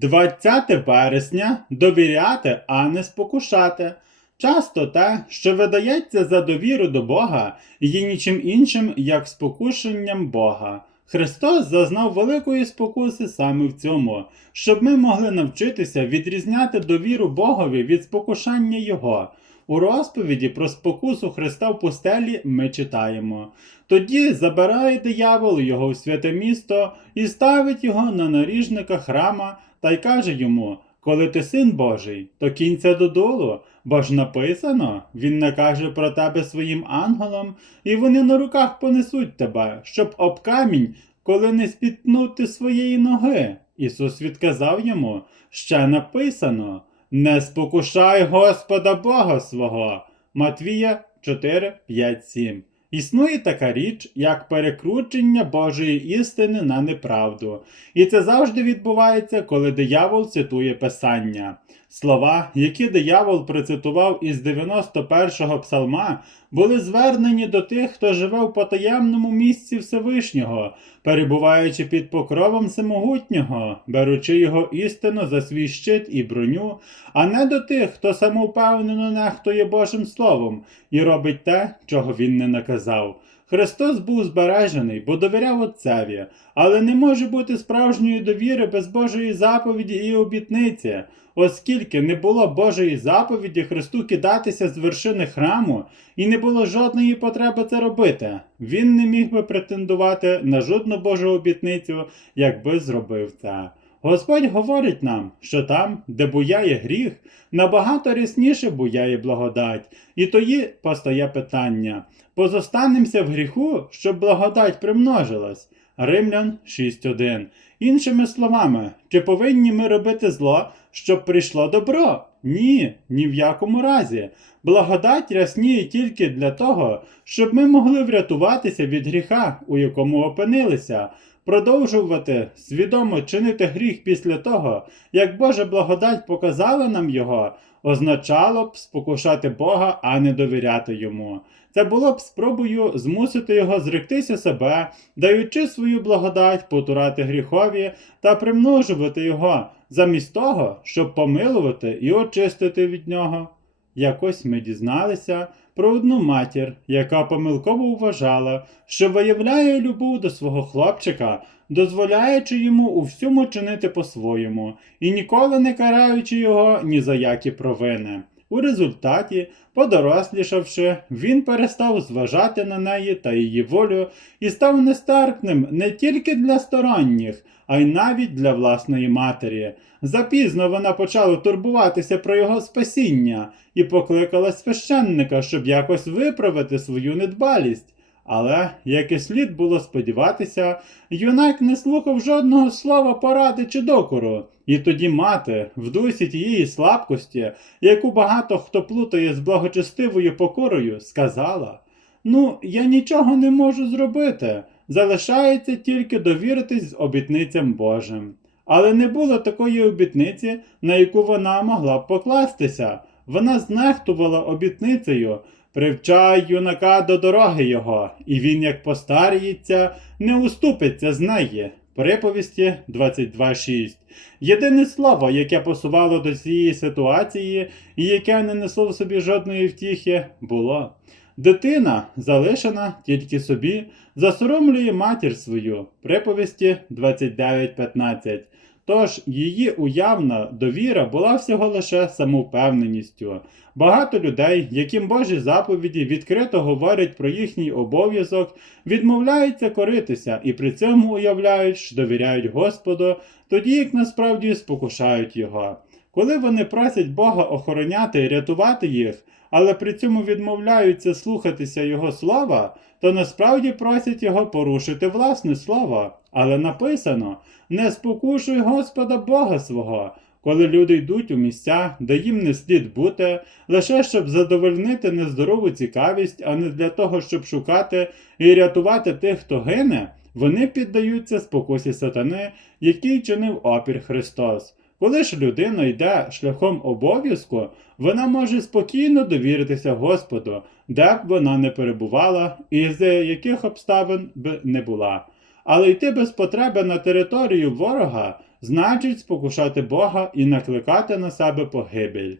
20 вересня довіряти, а не спокушати. Часто те, що видається за довіру до Бога, є нічим іншим, як спокушенням Бога. Христос зазнав великої спокуси саме в цьому, щоб ми могли навчитися відрізняти довіру Богові від спокушання Його. У розповіді про спокусу Христа в пустелі ми читаємо. Тоді забирає диявол його в святе місто і ставить його на наріжника храма та й каже йому: Коли ти син Божий, то кінця додолу, бо ж написано, він накаже про тебе своїм ангелам, і вони на руках понесуть тебе, щоб об камінь, коли не спітнути своєї ноги. Ісус відказав йому: ще написано: Не спокушай Господа Бога свого. Матвія 4, 5, 7. Існує така річ, як перекручення Божої істини на неправду, і це завжди відбувається, коли диявол цитує Писання. Слова, які диявол процитував із 91-го псалма, були звернені до тих, хто живе в потаємному місці Всевишнього, перебуваючи під покровом Всемогутнього, беручи його істину за свій щит і броню, а не до тих, хто самовпевнено нехтує Божим Словом і робить те, чого він не наказав. Христос був збережений, бо довіряв Отцеві, але не може бути справжньої довіри без Божої заповіді і обітниці. Оскільки не було Божої заповіді Христу кидатися з вершини храму, і не було жодної потреби це робити, він не міг би претендувати на жодну Божу обітницю, якби зробив це. Господь говорить нам, що там, де буяє гріх, набагато рясніше буяє благодать, і тоді постає питання: позостанемося в гріху, щоб благодать примножилась. Римлян 6.1. Іншими словами, чи повинні ми робити зло, щоб прийшло добро? Ні, ні в якому разі. Благодать рясніє тільки для того, щоб ми могли врятуватися від гріха, у якому опинилися, продовжувати свідомо чинити гріх після того, як Божа благодать показала нам його, означало б спокушати Бога, а не довіряти йому. Це було б спробою змусити його зректися себе, даючи свою благодать потурати гріхові та примножувати його, замість того, щоб помилувати і очистити від нього. Якось ми дізналися про одну матір, яка помилково вважала, що виявляє любов до свого хлопчика, дозволяючи йому у всьому чинити по-своєму і ніколи не караючи його ні за які провини. У результаті, подорослішавши, він перестав зважати на неї та її волю і став нестерпним не тільки для сторонніх, а й навіть для власної матері. Запізно вона почала турбуватися про його спасіння і покликала священника, щоб якось виправити свою недбалість. Але, як і слід було сподіватися, юнак не слухав жодного слова поради чи докору, і тоді мати, в дусі тієї слабкості, яку багато хто плутає з благочестивою покорою, сказала: Ну, я нічого не можу зробити, залишається тільки довіритись обітницям Божим. Але не було такої обітниці, на яку вона могла б покластися. Вона знехтувала обітницею. Привчай юнака до дороги його, і він, як постаріється, не уступиться з неї. Приповісті 22.6. Єдине слово, яке посувало до цієї ситуації і яке не несло в собі жодної втіхи, було. Дитина, залишена тільки собі, засоромлює матір свою. Приповісті 29.15. Тож її уявна довіра була всього лише самовпевненістю. Багато людей, яким Божі заповіді відкрито говорять про їхній обов'язок, відмовляються коритися і при цьому уявляють, що довіряють Господу, тоді як насправді спокушають його. Коли вони просять Бога охороняти і рятувати їх, але при цьому відмовляються слухатися Його слова, то насправді просять його порушити власне слово. Але написано: не спокушуй Господа Бога свого, коли люди йдуть у місця, де їм не слід бути, лише щоб задовольнити нездорову цікавість, а не для того, щоб шукати і рятувати тих, хто гине, вони піддаються спокусі сатани, який чинив опір Христос. Коли ж людина йде шляхом обов'язку, вона може спокійно довіритися Господу, де б вона не перебувала і з яких обставин б не була. Але йти без потреби на територію ворога, значить спокушати Бога і накликати на себе погибель.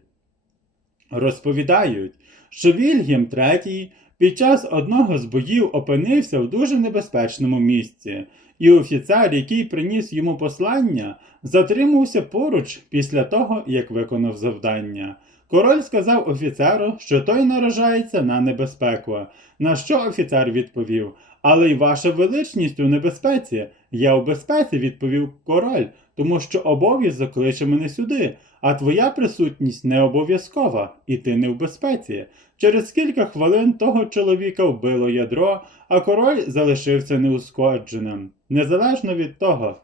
Розповідають, що Вільгім III під час одного з боїв опинився в дуже небезпечному місці, і офіцер, який приніс йому послання, затримався поруч після того, як виконав завдання. Король сказав офіцеру, що той наражається на небезпеку, на що офіцер відповів: Але й ваша величність у небезпеці. Я у безпеці, відповів король, тому що обов'язок кличе мене сюди, а твоя присутність не обов'язкова, і ти не в безпеці. Через кілька хвилин того чоловіка вбило ядро, а король залишився неускодженим, Незалежно від того,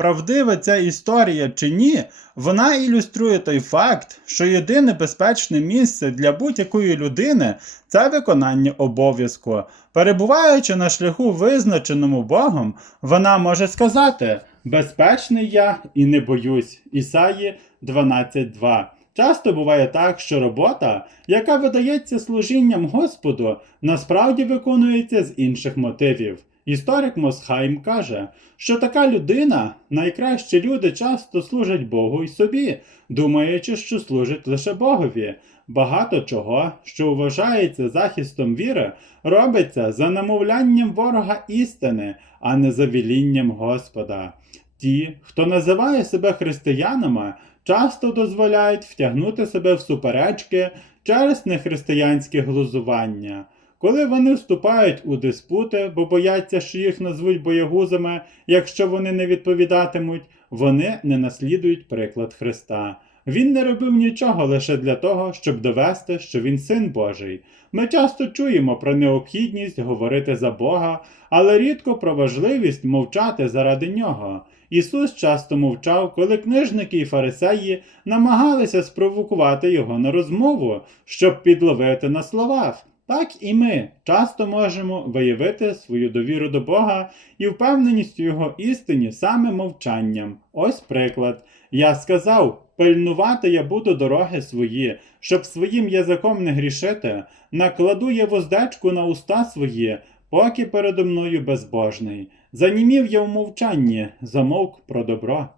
Правдива ця історія чи ні, вона ілюструє той факт, що єдине безпечне місце для будь-якої людини це виконання обов'язку. Перебуваючи на шляху, визначеному Богом, вона може сказати: Безпечний я і не боюсь. Ісаї 12.2. Часто буває так, що робота, яка видається служінням Господу, насправді виконується з інших мотивів. Історик Мосхайм каже, що така людина, найкращі люди часто служать Богу й собі, думаючи, що служать лише Богові. Багато чого, що вважається захистом віри, робиться за намовлянням ворога істини, а не за вілінням Господа. Ті, хто називає себе християнами, часто дозволяють втягнути себе в суперечки через нехристиянське глузування. Коли вони вступають у диспути, бо бояться, що їх назвуть боягузами, якщо вони не відповідатимуть, вони не наслідують приклад Христа. Він не робив нічого лише для того, щоб довести, що він син Божий. Ми часто чуємо про необхідність говорити за Бога, але рідко про важливість мовчати заради нього. Ісус часто мовчав, коли книжники і фарисеї намагалися спровокувати його на розмову, щоб підловити на словах. Так і ми часто можемо виявити свою довіру до Бога і впевненість у Його істині саме мовчанням. Ось приклад. Я сказав: пильнувати я буду дороги свої, щоб своїм язиком не грішити, накладу я воздечку на уста свої, поки передо мною безбожний. Занімів я в мовчанні, замовк про добро.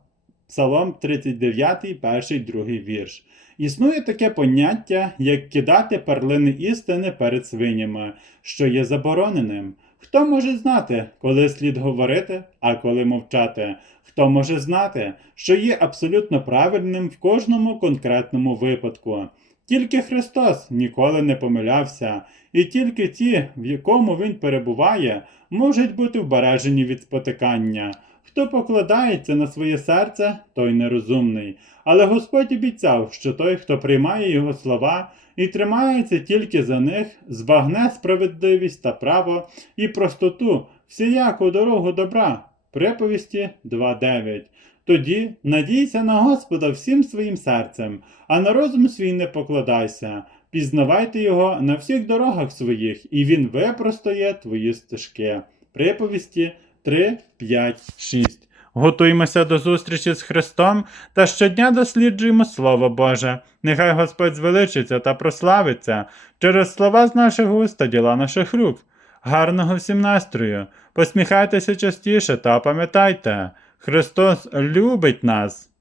Псалом 39, перший, другий вірш. Існує таке поняття, як кидати перлини істини перед свинями, що є забороненим. Хто може знати, коли слід говорити, а коли мовчати? Хто може знати, що є абсолютно правильним в кожному конкретному випадку? Тільки Христос ніколи не помилявся, і тільки ті, в якому Він перебуває, можуть бути вбережені від спотикання. Хто покладається на своє серце, той нерозумний. Але Господь обіцяв, що той, хто приймає його слова і тримається тільки за них, збагне справедливість та право і простоту, всіяку дорогу добра. Приповісті 2.9. Тоді надійся на Господа всім своїм серцем, а на розум свій не покладайся. Пізнавайте його на всіх дорогах своїх, і він випростоє твої стежки. Приповісті 3, 5, 6. Готуємося до зустрічі з Христом та щодня досліджуємо Слово Боже. Нехай Господь звеличиться та прославиться через слова з наших уст та діла наших рук. Гарного всім настрою! Посміхайтеся частіше та пам'ятайте, Христос любить нас.